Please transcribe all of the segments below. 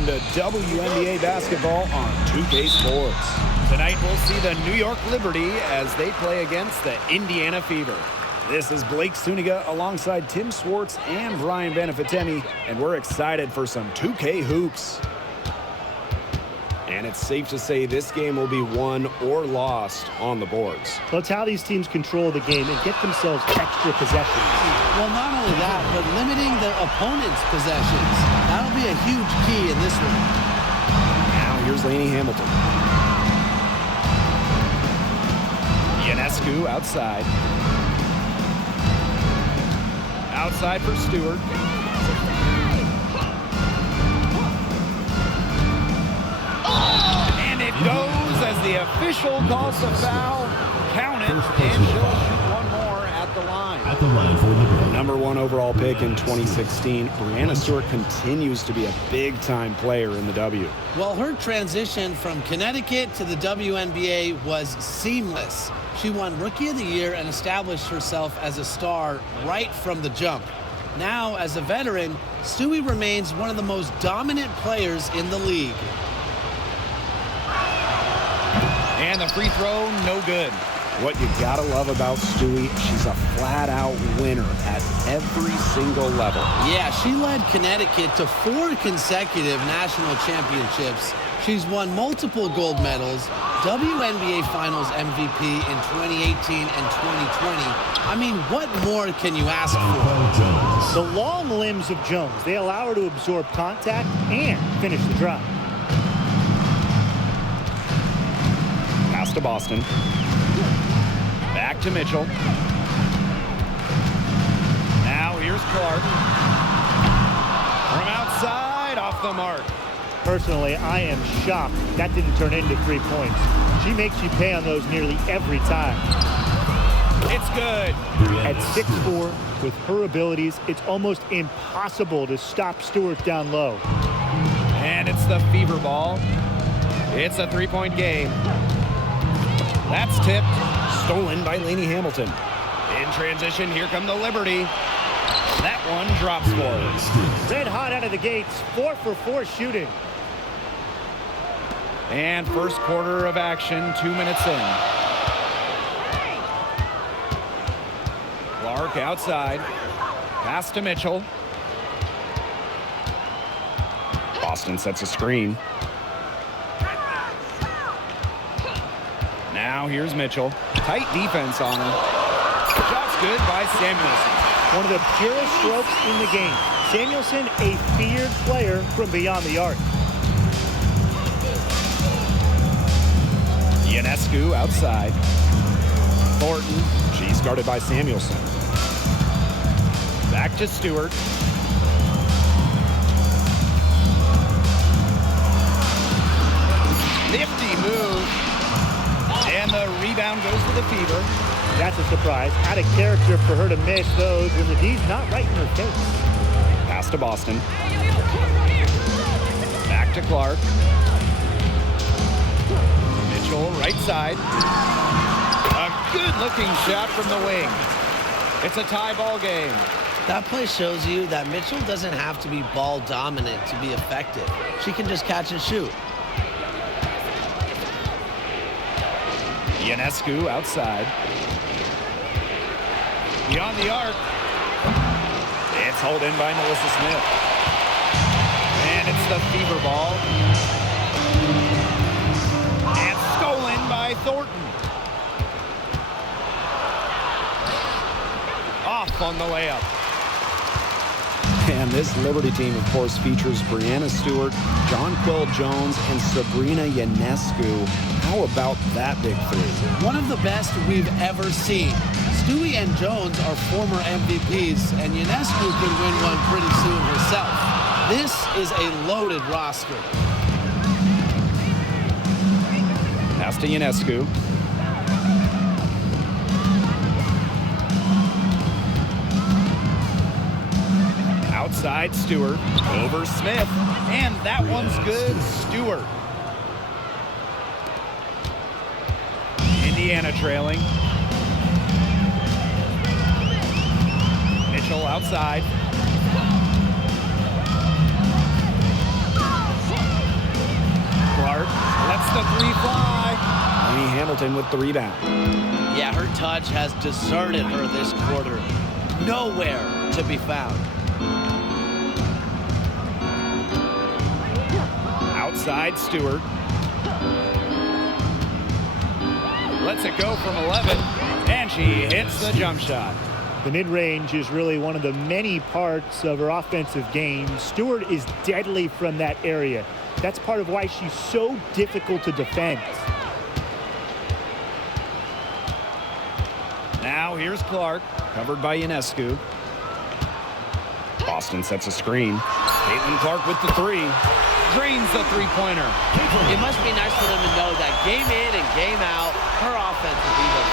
welcome to WNBA basketball on 2K Sports. Tonight we'll see the New York Liberty as they play against the Indiana Fever. This is Blake Suniga alongside Tim Swartz and Brian Benefitemi, and we're excited for some 2K hoops. And it's safe to say this game will be won or lost on the boards. Well, it's how these teams control the game and get themselves extra possessions. Well, not only that, but limiting the opponent's possessions. That'll be a huge key in this one. Now here's Lainey Hamilton. Ionescu outside. Outside for Stewart. And it goes as the official calls the foul. Count it, and she'll shoot one more at the line. At the line for Liberty. Number 1 overall pick in 2016, Breanna Stewart continues to be a big-time player in the W. Well, her transition from Connecticut to the WNBA was seamless. She won Rookie of the Year and established herself as a star right from the jump. Now, as a veteran, Stewie remains one of the most dominant players in the league. And the free throw, no good. What you gotta love about Stewie, she's a flat-out winner at every single level. Yeah, she led Connecticut to 4 consecutive national championships. She's won multiple gold medals, WNBA Finals MVP in 2018 and 2020. I mean, what more can you ask for? The long limbs of Jones, they allow her to absorb contact and finish the drive. Pass to Boston. Back to Mitchell. Now here's Clark. From outside, off the mark. Personally, I am shocked that didn't turn into 3 points. She makes you pay on those nearly every time. It's good. At 6'4", with her abilities, it's almost impossible to stop Stewart down low. And it's the Fever ball. It's a 3-point game. That's tipped. Stolen by Lainey Hamilton. In transition, here come the Liberty. That one drops forward. Red hot out of the gates, 4 for 4 shooting. And first quarter of action, 2 minutes in. Clark outside. Pass to Mitchell. Boston sets a screen. Now here's Mitchell. Tight defense on him. Shot's good by Samuelson. One of the purest strokes in the game. Samuelson, a feared player from beyond the arc. Ionescu outside. Thornton. She's guarded by Samuelson. Back to Stewart. Nifty move. And the rebound goes to the Fever. That's a surprise. Out of character for her to miss those when the D's not right in her face. Pass to Boston. Back to Clark. Mitchell, right side. A good-looking shot from the wing. It's a tie ball game. That play shows you that Mitchell doesn't have to be ball dominant to be effective. She can just catch and shoot. Ionescu outside. Beyond the arc. It's hauled in by Melissa Smith. And it's the Fever ball. And stolen by Thornton. Off on the layup. And this Liberty team, of course, features Breanna Stewart, Jonquel Jones, and Sabrina Ionescu. How about that big three? One of the best we've ever seen. Stewie and Jones are former MVPs, and Ionescu could win one pretty soon herself. This is a loaded roster. Pass to Ionescu. Outside Stewart, over Smith, and that one's good. Stewart. Indiana trailing. Mitchell outside. Clark lets the three fly. Amy Hamilton with the rebound. Yeah, her touch has deserted her this quarter. Nowhere to be found. Outside Stewart. Lets it go from 11, and she hits the jump shot. The mid-range is really one of the many parts of her offensive game. Stewart is deadly from that area. That's part of why she's so difficult to defend. Now here's Clark, covered by Ionescu. Boston sets a screen. Caitlin Clark with the three. Drains the three-pointer. It must be nice for them to know that game in and game out, her offense will be there.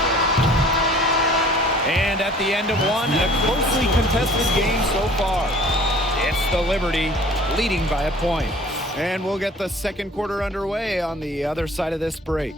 And at the end of one, a closely contested game so far. It's the Liberty leading by a point. And we'll get the second quarter underway on the other side of this break.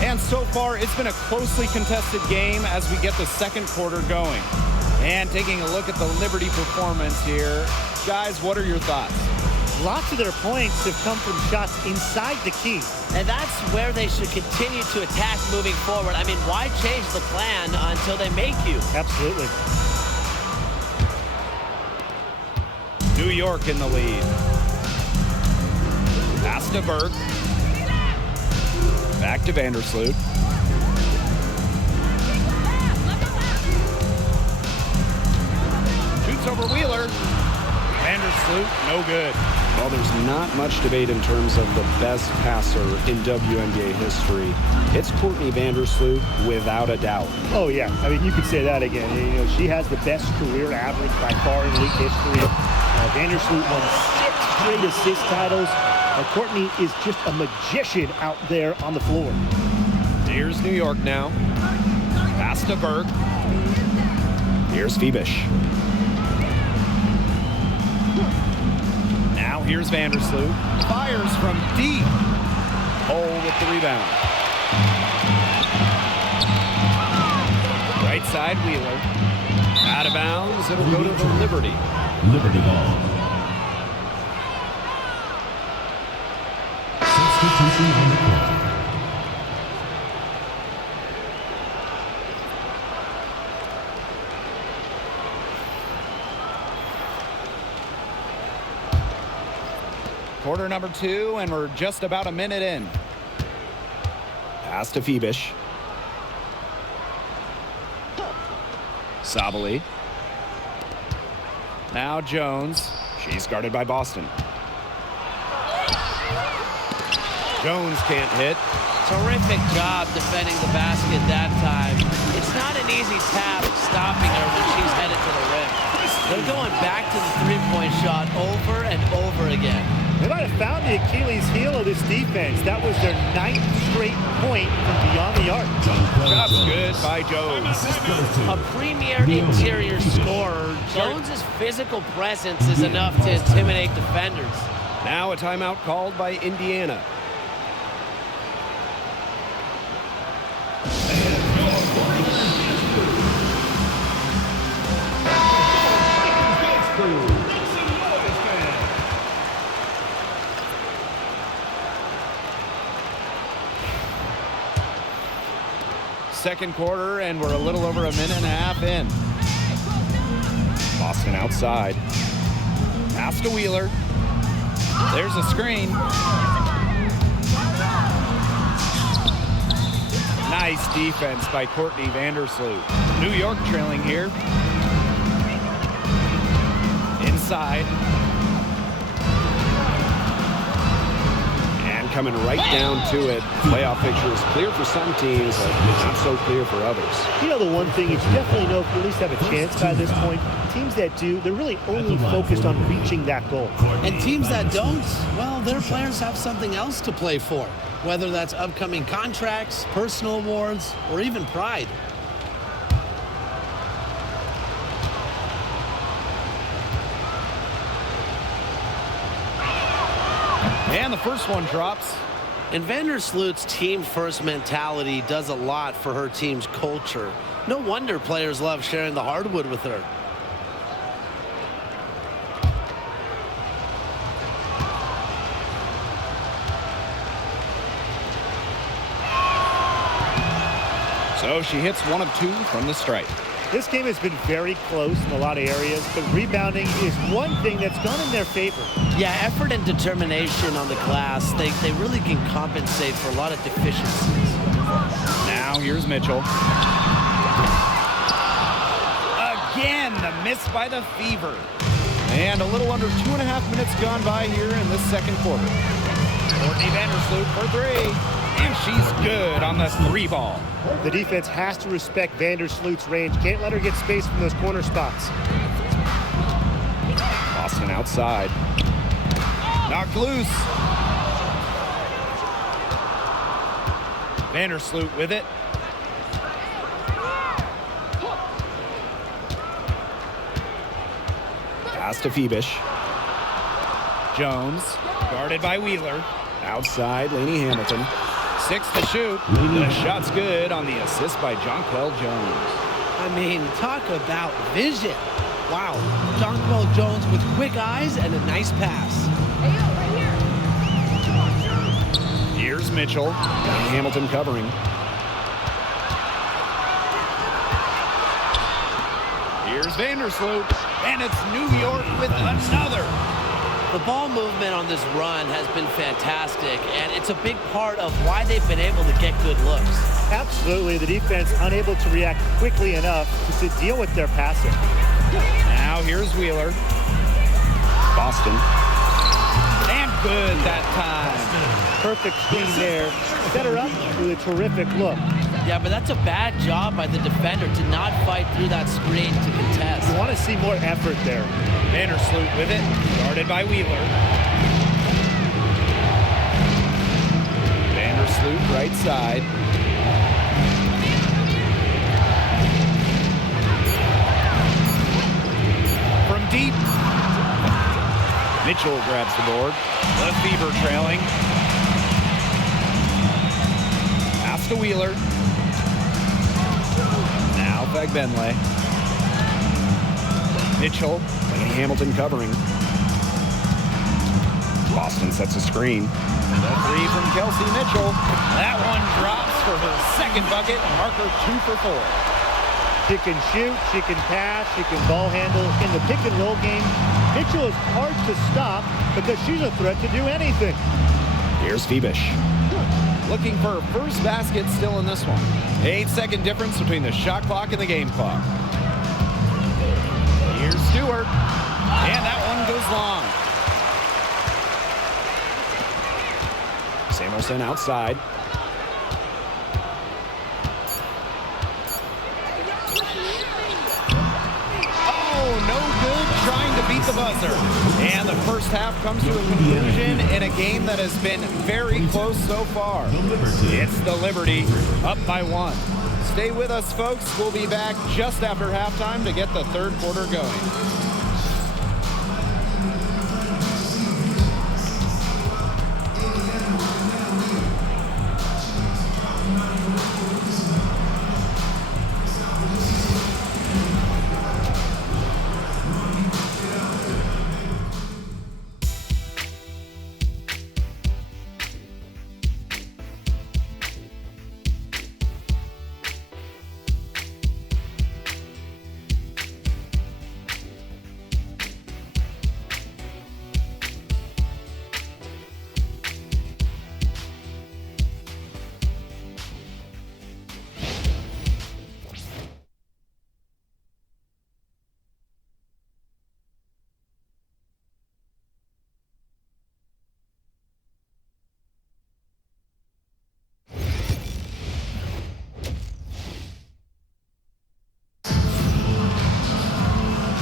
And so far, it's been a closely contested game as we get the second quarter going. And taking a look at the Liberty performance here. Guys, what are your thoughts? Lots of their points have come from shots inside the key. And that's where they should continue to attack moving forward. I mean, why change the plan until they make you? Absolutely. New York in the lead. Pass to Burke. Back to Vandersloot. Shoots over Wheeler. Vandersloot, no good. Well, there's not much debate in terms of the best passer in WNBA history. It's Courtney Vandersloot, without a doubt. Oh, yeah. I mean, you could say that again. You know, she has the best career average by far in league history. Vandersloot won 6 straight assist titles. Courtney is just a magician out there on the floor. Here's New York now. Pass to Burke. Here's Phoebish. Now here's Vandersloot. Fires from deep. Hole with the rebound. Right side, Wheeler. Out of bounds. It'll go to the Liberty. Liberty ball. Substitution on the court. Quarter number 2, and we're just about a minute in. Pass to Phoebish. Sabali. Now Jones. She's guarded by Boston. Jones can't hit. Terrific job defending the basket that time. It's not an easy task stopping her when she's headed to the rim. They're going back to the three-point shot over and over again. They might have found the Achilles heel of this defense. That was their 9th straight point from beyond the arc. Shot's good by Jones. A premier interior scorer, Jones's physical presence is enough to intimidate defenders. Now a timeout called by Indiana. Second quarter, and we're a little over a minute and a half in. Boston outside. Pass to Wheeler. There's a screen. Nice defense by Courtney Vandersloot. New York trailing here. Inside. And coming right down to it. Playoff picture is clear for some teams, but not so clear for others. You know, the one thing is you definitely know if you at least have a chance by this point. Teams that do, they're really only focused on reaching that goal. And teams that don't, well, their players have something else to play for, whether that's upcoming contracts, personal awards, or even pride. And the first one drops. And Vandersloot's team-first mentality does a lot for her team's culture. No wonder players love sharing the hardwood with her. So she hits 1 of 2 from the stripe. This game has been very close in a lot of areas, but rebounding is one thing that's gone in their favor. Yeah, effort and determination on the glass, they really can compensate for a lot of deficiencies. Now here's Mitchell. Again, the miss by the Fever. And a little under 2.5 minutes gone by here in this second quarter. Courtney Vandersloot for 3. And she's good on the 3 ball. The defense has to respect Vandersloot's range. Can't let her get space from those corner spots. Boston outside. Knocked loose. Vandersloot with it. Pass to Phoebish. Jones, guarded by Wheeler. Outside, Lainey Hamilton. 6 to shoot. The shot's good on the assist by Jonquel Jones. I mean, talk about vision. Wow, Jonquel Jones with quick eyes and a nice pass. Here's Mitchell. Lainey Hamilton covering. Here's Vandersloot. And it's New York with another. The ball movement on this run has been fantastic, and it's a big part of why they've been able to get good looks. Absolutely, the defense unable to react quickly enough to deal with their passing. Now here's Wheeler. Boston. And good that time. Perfect screen there. Set her up with a terrific look. Yeah, but that's a bad job by the defender to not fight through that screen to contest. You want to see more effort there. Vandersloot with it, guarded by Wheeler. Vandersloot right side. From deep. Mitchell grabs the board. The Fever trailing. Pass to Wheeler. Now Fagbenle. Mitchell. Lainey Hamilton covering. Boston sets a screen. The 3 from Kelsey Mitchell. That one drops for her second bucket. Marker 2 for 4. She can shoot, she can pass, she can ball handle. In the pick and roll game, Mitchell is hard to stop because she's a threat to do anything. Here's Phoebish. Looking for her first basket still in this one. 8-second difference between the shot clock and the game clock. Here's Stewart. And that one goes long. Samuelson outside. Oh, no good trying to beat the buzzer. And the first half comes to a conclusion in a game that has been very close so far. It's the Liberty up by 1. Stay with us, folks. We'll be back just after halftime to get the third quarter going.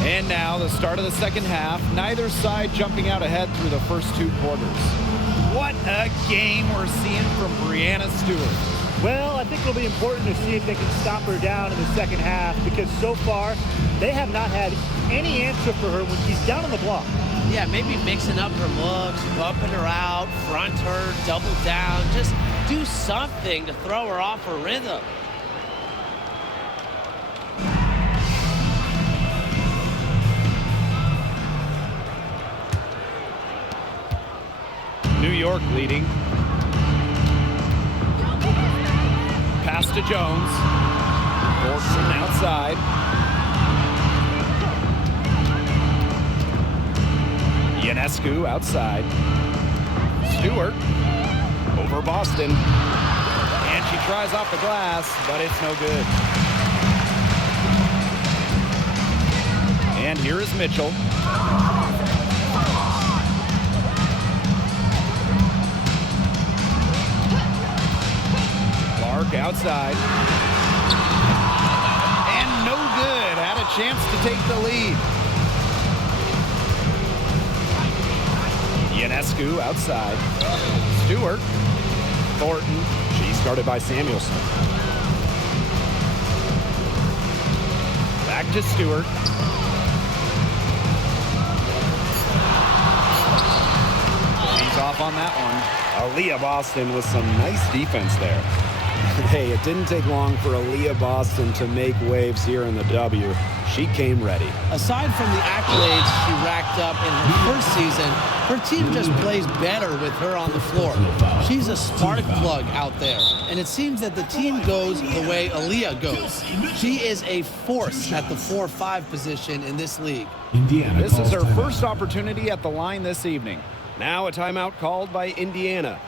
And now the start of the second half. Neither side jumping out ahead through the first 2 quarters. What a game we're seeing from Breanna Stewart. Well, I think it'll be important to see if they can stop her down in the second half because so far they have not had any answer for her when she's down on the block. Yeah, maybe mixing up her looks, bumping her out, front her, double down. Just do something to throw her off her rhythm. New York leading. Pass to Jones. Thornton outside. Ionescu outside. Stewart over Boston. And she tries off the glass, but it's no good. And here is Mitchell. Clark outside. And no good. Had a chance to take the lead. Ionescu outside. Stewart. Thornton. She's guarded by Samuelson. Back to Stewart. She's off on that one. Aaliyah Boston with some nice defense there. Hey, it didn't take long for Aaliyah Boston to make waves here in the W. She came ready. Aside from the accolades she racked up in her first season, her team just plays better with her on the floor. She's a spark plug out there, and it seems that the team goes the way Aaliyah goes. She is a force at the 4-5 position in this league. This is her first opportunity at the line this evening. Now a timeout called by Indiana.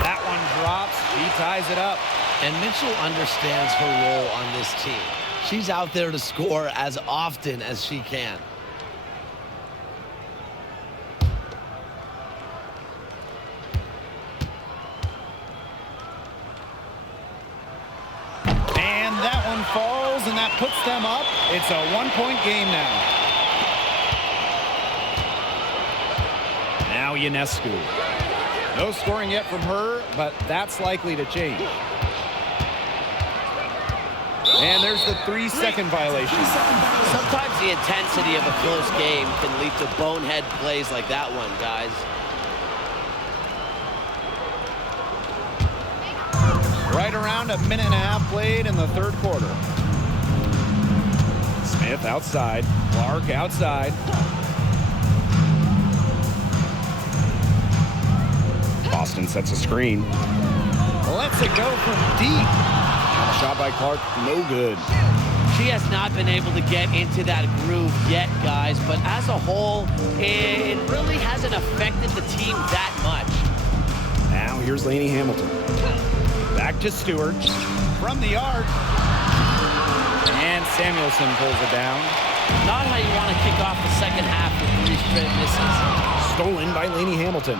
That one drops. She ties it up. And Mitchell understands her role on this team. She's out there to score as often as she can. And that one falls, and that puts them up. It's a one-point game now. Now Ionescu. No scoring yet from her, but that's likely to change. And there's the 3-second violation. Sometimes the intensity of a close game can lead to bonehead plays like that one, guys. Right around a minute and a half played in the third quarter. Smith outside. Clark outside. Boston sets a screen. Lets it go from deep. Shot by Clark, no good. She has not been able to get into that groove yet, guys, but as a whole, it really hasn't affected the team that much. Now here's Lainey Hamilton. Back to Stewart. From the arc. And Samuelson pulls it down. Not how you want to kick off the second half with 3 straight misses. Stolen by Lainey Hamilton.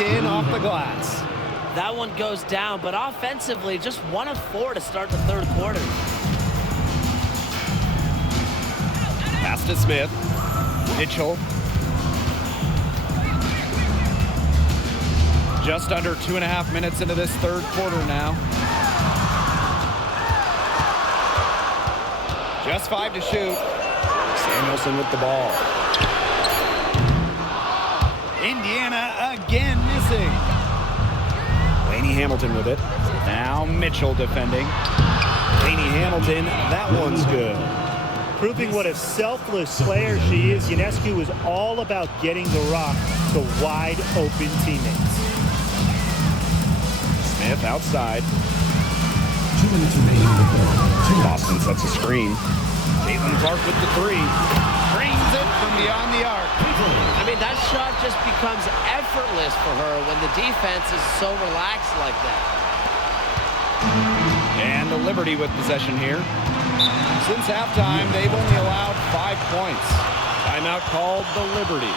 In off the glass. That one goes down, but offensively, just 1 of 4 to start the third quarter. Pass to Smith. Mitchell. Just under 2.5 minutes into this third quarter now. Just 5 to shoot. Samuelson with the ball. Indiana again missing. Lainey Hamilton with it. Now Mitchell defending. Lainey Hamilton, that one's good. Proving what a selfless player she is, Ionescu is all about getting the rock to wide open teammates. Smith outside. 2 minutes remaining in the third. Boston sets a screen. Caitlin Clark with the 3. Brings it from beyond the arc. I mean, that shot just becomes effortless for her when the defense is so relaxed like that. And the Liberty with possession here. Since halftime, they've only allowed 5 points. Timeout called the Liberty.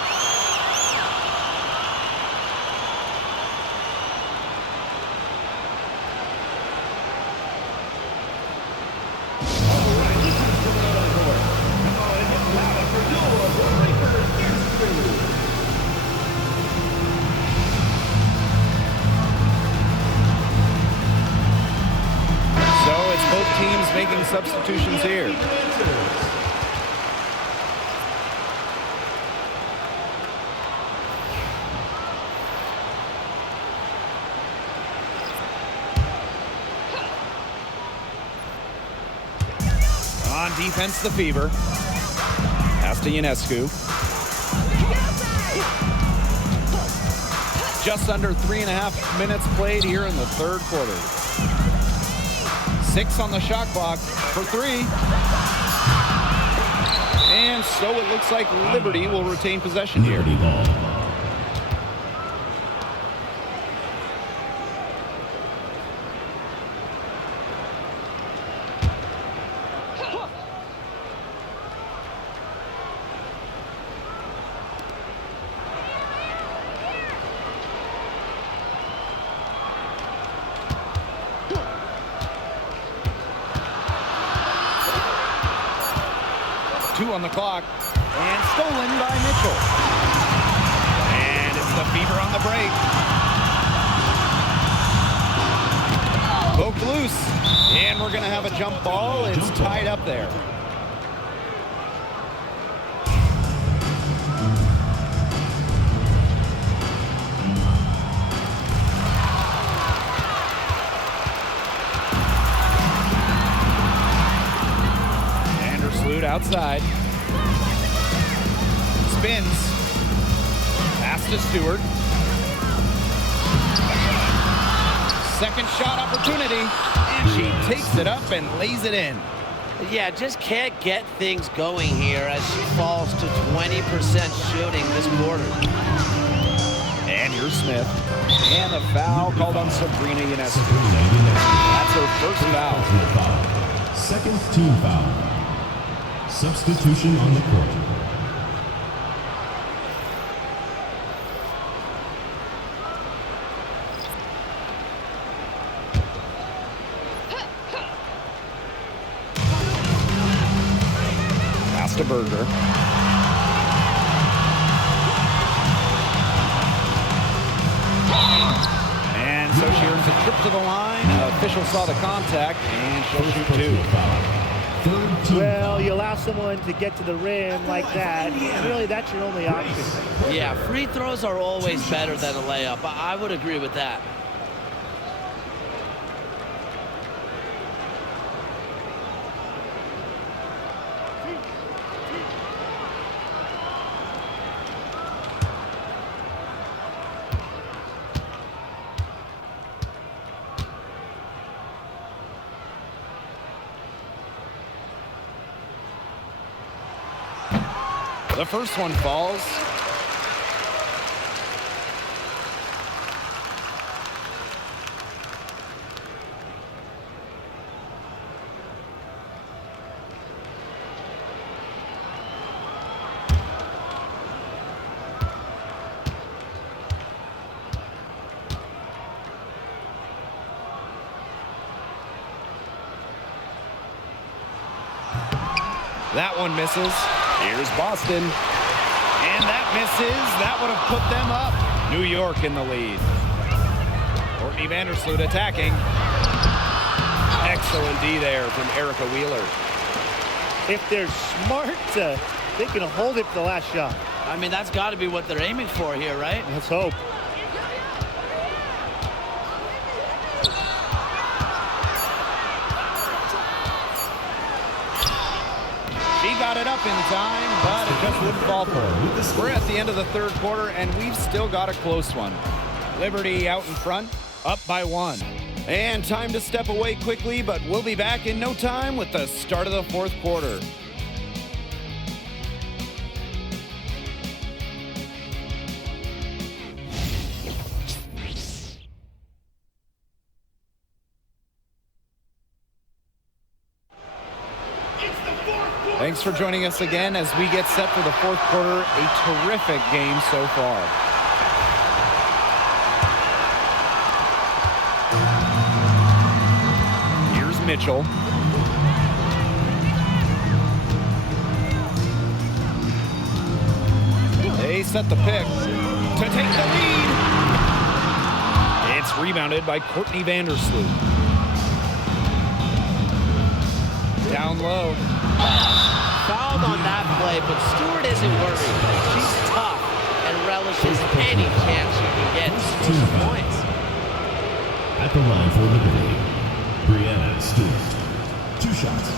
Teams making substitutions here. On defense, the Fever. Pass to Ionescu. Just under 3.5 minutes played here in the third quarter. 6 on the shot clock for 3. And so it looks like Liberty will retain possession here. Liberty ball. On the clock, and stolen by Mitchell. And it's the Fever on the break. Poked loose, and we're going to have a jump ball. It's tied up there. Outside. Spins. Pass to Stewart. Second shot opportunity. And she takes it up and lays it in. Yeah, just can't get things going here as she falls to 20% shooting this quarter. And here's Smith. And a foul called on Sabrina Ionescu. That's her first foul. Second team foul. Substitution on the court. Pass to Berger. And so she earns a trip to the line. Official saw the contact, and she'll shoot 2. Well, you allow someone to get to the rim like that, really that's your only option. Yeah, free throws are always better than a layup. I would agree with that. The first one falls. That one misses. Here's Boston. And that misses. That would have put them up. New York in the lead. Courtney Vandersloot attacking. Excellent D there from Erica Wheeler. If they're smart, they can hold it for the last shot. I mean, that's got to be what they're aiming for here, right? Let's hope. Got it up in time, but it just wouldn't fall for her. We're at the end of the third quarter, and we've still got a close one. Liberty out in front, up by 1. And time to step away quickly, but we'll be back in no time with the start of the fourth quarter. thanks for joining us again as we get set for the fourth quarter. A terrific game so far. Here's Mitchell. They set the pick to take the lead. It's rebounded by Courtney Vandersloot. Down low. Fouled on that play, but Stewart isn't worried. She's tough and relishes any chance she can get to score points. At the line for Liberty, Brianna Stewart. 2 shots.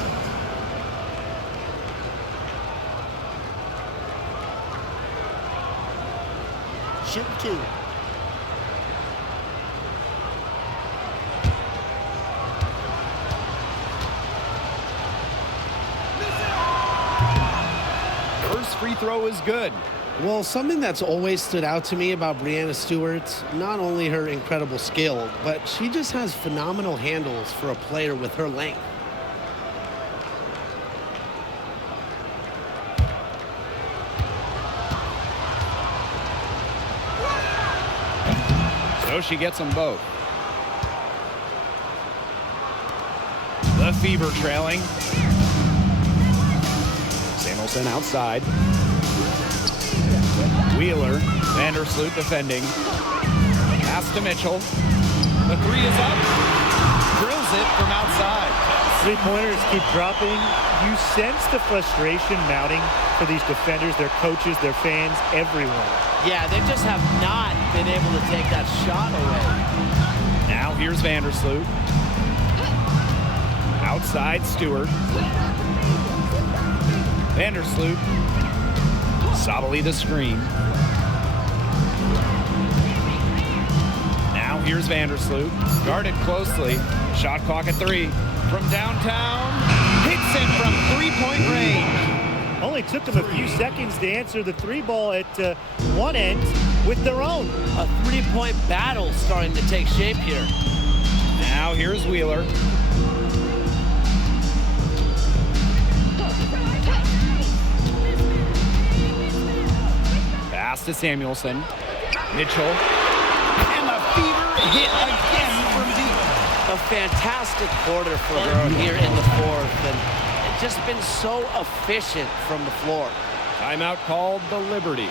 Shoot 2. First free throw is good. Well, something that's always stood out to me about Brianna Stewart, not only her incredible skill, but she just has phenomenal handles for a player with her length. So she gets them both. The Fever trailing. Samuelson outside. Wheeler. Vandersloot defending. Pass to Mitchell. The three is up. Drills it from outside. Three-pointers keep dropping. You sense the frustration mounting for these defenders, their coaches, their fans, everyone. Yeah, they just have not been able to take that shot away. Now here's Vandersloot. Outside Stewart. Vandersloot. Sabally the screen. Now here's Vandersloot. Guarded closely. Shot clock at 3. From downtown. Hits it from three-point range. Only took them a few seconds to answer the three ball at one end with their own. A three-point battle starting to take shape here. Now here's Wheeler. Pass to Samuelson. Mitchell. And the Fever hit again from deep. A fantastic quarter for her here in the fourth, and just been so efficient from the floor. Timeout called the Liberty.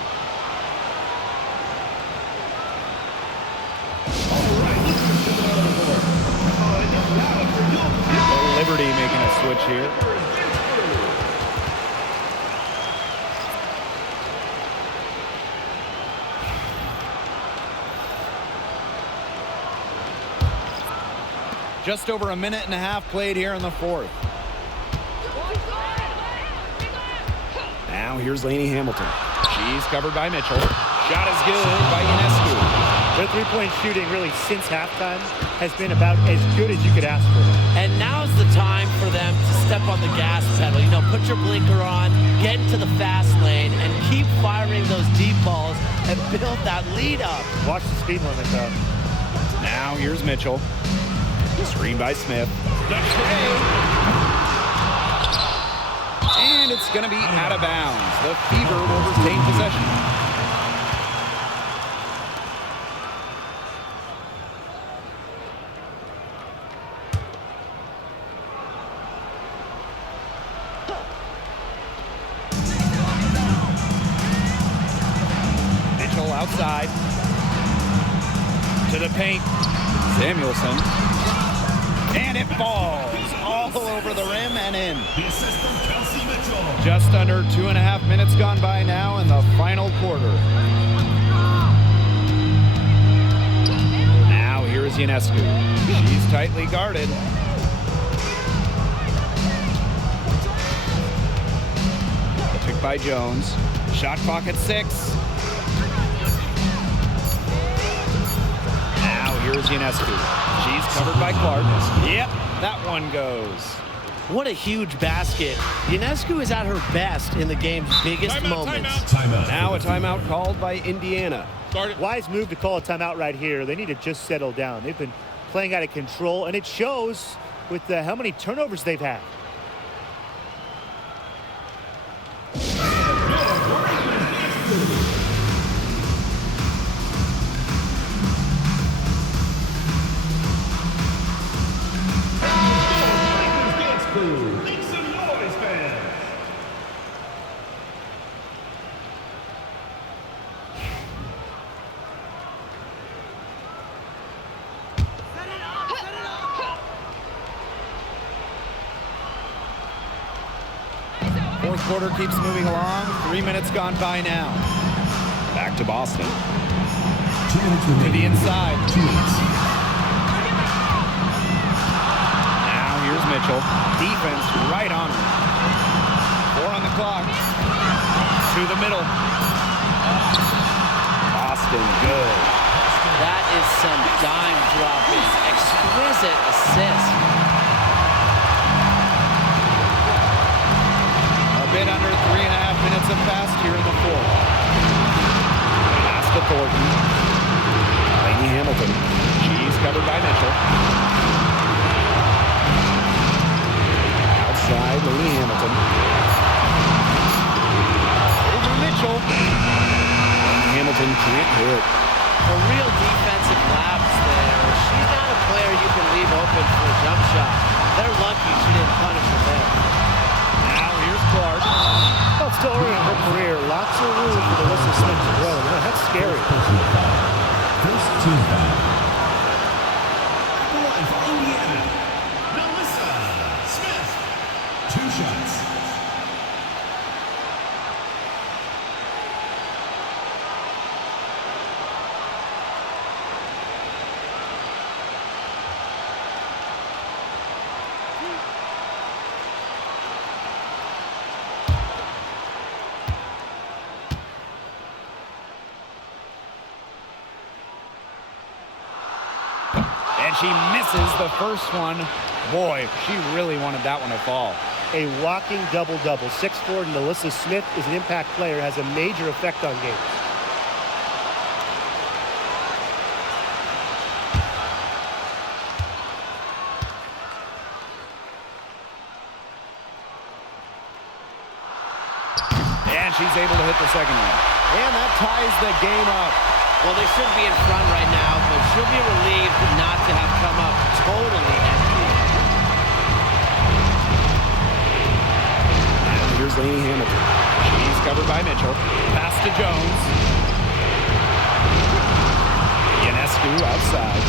The Liberty making a switch here. Just over a minute and a half played here in the fourth. Now here's Lainey Hamilton. She's covered by Mitchell. Shot is good by Ionescu. Their three-point shooting really since halftime has been about as good as you could ask for. And now's the time for them to step on the gas pedal. You know, put your blinker on, get into the fast lane, and keep firing those deep balls and build that lead up. Watch the speed limit, though. Now here's Mitchell. Screen by Smith. The trade. And it's going to be out of bounds. The Fever will retain possession. Mitchell outside. To the paint. Samuelson. And it falls all over the rim and in. Just under 2.5 minutes gone by now in the final quarter. Now here's Ionescu. She's tightly guarded. The pick by Jones. Shot clock at 6. Now here's Ionescu. She's covered by Clark. Yep, that one goes. What a huge basket. Ionescu is at her best in the game's biggest moments. Timeout. Now a timeout called by Indiana. Wise move to call a timeout right here. They need to just settle down. They've been playing out of control, and it shows with how many turnovers they've had. quarter keeps moving along. 3 minutes gone by now. Back to Boston. 2 minutes remaining. To the inside. 2 minutes. Now here's Mitchell. Defense right on him. 4 on the clock. To the middle. Boston good. That is some dime dropping. Exquisite assist. A bit under 3.5 minutes have passed here in the fourth. Pass to Thornton. Laney Hamilton. She's covered by Mitchell. Outside, Laney Hamilton. Over Mitchell. Laney Hamilton can't hit. A real defensive lapse there. She's not a player you can leave open for a jump shot. They're lucky she didn't punish her there. Now here's Clark. Well, still early in her career. Lots of room for Melissa Smith to grow. You know, that's scary. Personal foul. First team foul. The line for Indiana, Melissa Smith. 2 shots. And she misses the first one. Boy, she really wanted that one to fall. A walking double-double. 6'4" Melissa Smith is an impact player, has a major effect on games. And she's able to hit the second one. And that ties the game up. Well, they should be in front right now, but she'll be relieved not to have come up totally empty. And here's Laney Hamilton. She's covered by Mitchell. Pass to Jones. Ionescu outside.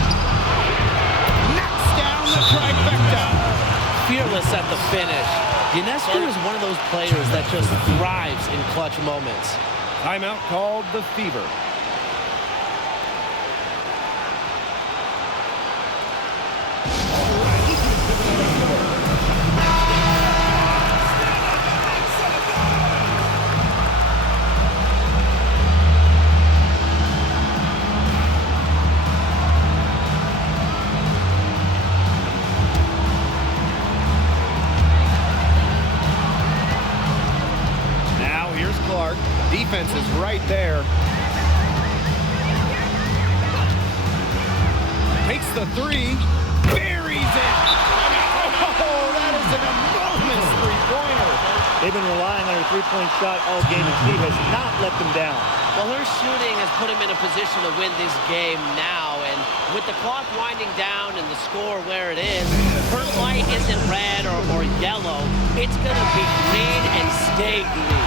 Knocks down the trifecta. Fearless at the finish. Ionescu is one of those players that just thrives in clutch moments. Timeout called the Fever. Now here's Clark. Defense is right there. Takes the three. Buries it. Oh, that is an enormous three-pointer. They've been relying on her three-point shot all game, and she has not let them down. Well, her shooting has put him in a position to win this game now, and with the clock winding down and the score where it is, her light isn't red or yellow. It's going to be green and stay green.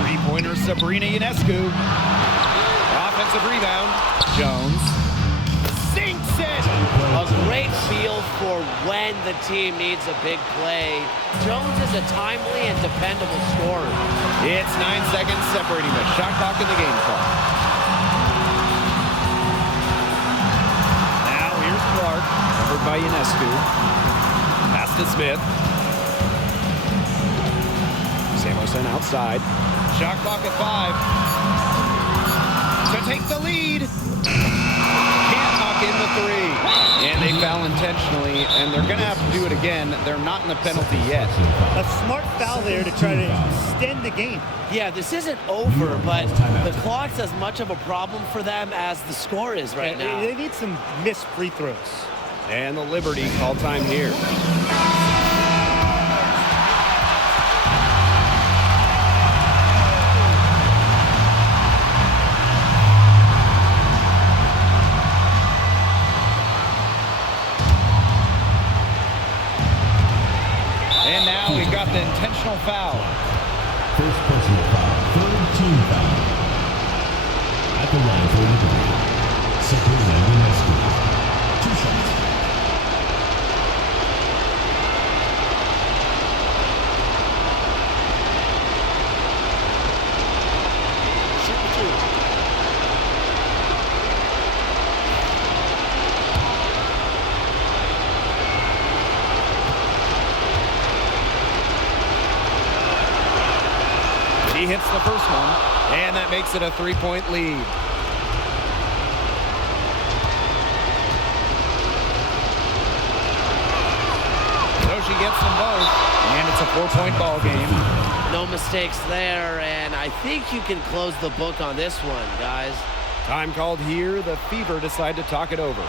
Three-pointer Sabrina Ionescu. Offensive rebound. Jones sinks it. A great feel for when the team needs a big play. Jones is a timely and dependable scorer. It's 9 seconds separating the shot clock and the game clock. Now here's Clark, covered by Ionescu. Pass to Smith. Samuelson outside. Shot clock at 5. To take the lead. Can't knock in the three. And they foul intentionally, and they're going to have to do it again. They're not in the penalty yet. A smart foul there to try to extend the game. Yeah, this isn't over, but the clock's as much of a problem for them as the score is right now. They need some missed free throws. And the Liberty call time here. And now we've got the intentional personal foul. First personal foul. Third team foul. At the line for Liberty, Sabrina Ionescu. 2 shots. He hits the first one, and that makes it a 3-point lead. So she gets them both, and it's a 4-point ball game. No mistakes there, and I think you can close the book on this one, guys. Time called here. The Fever decide to talk it over.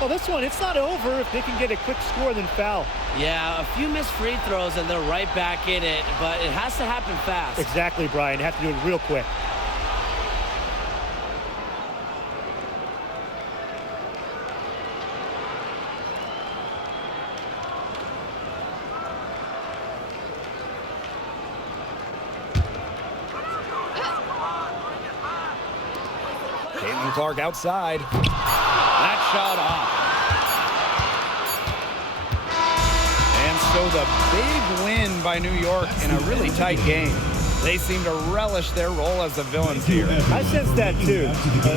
Well, this one, it's not over if they can get a quick score then foul. Yeah, a few missed free throws, and they're right back in it, but it has to happen fast. Exactly, Brian. Have to do it real quick. Caitlin Clark outside. That shot off. And so the big win by New York in a really tight game. They seem to relish their role as the villains here. I sense that too.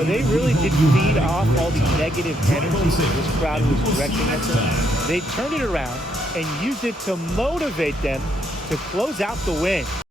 They really did feed off all the negative energy that this crowd was directing at them. They turned it around and used it to motivate them to close out the win.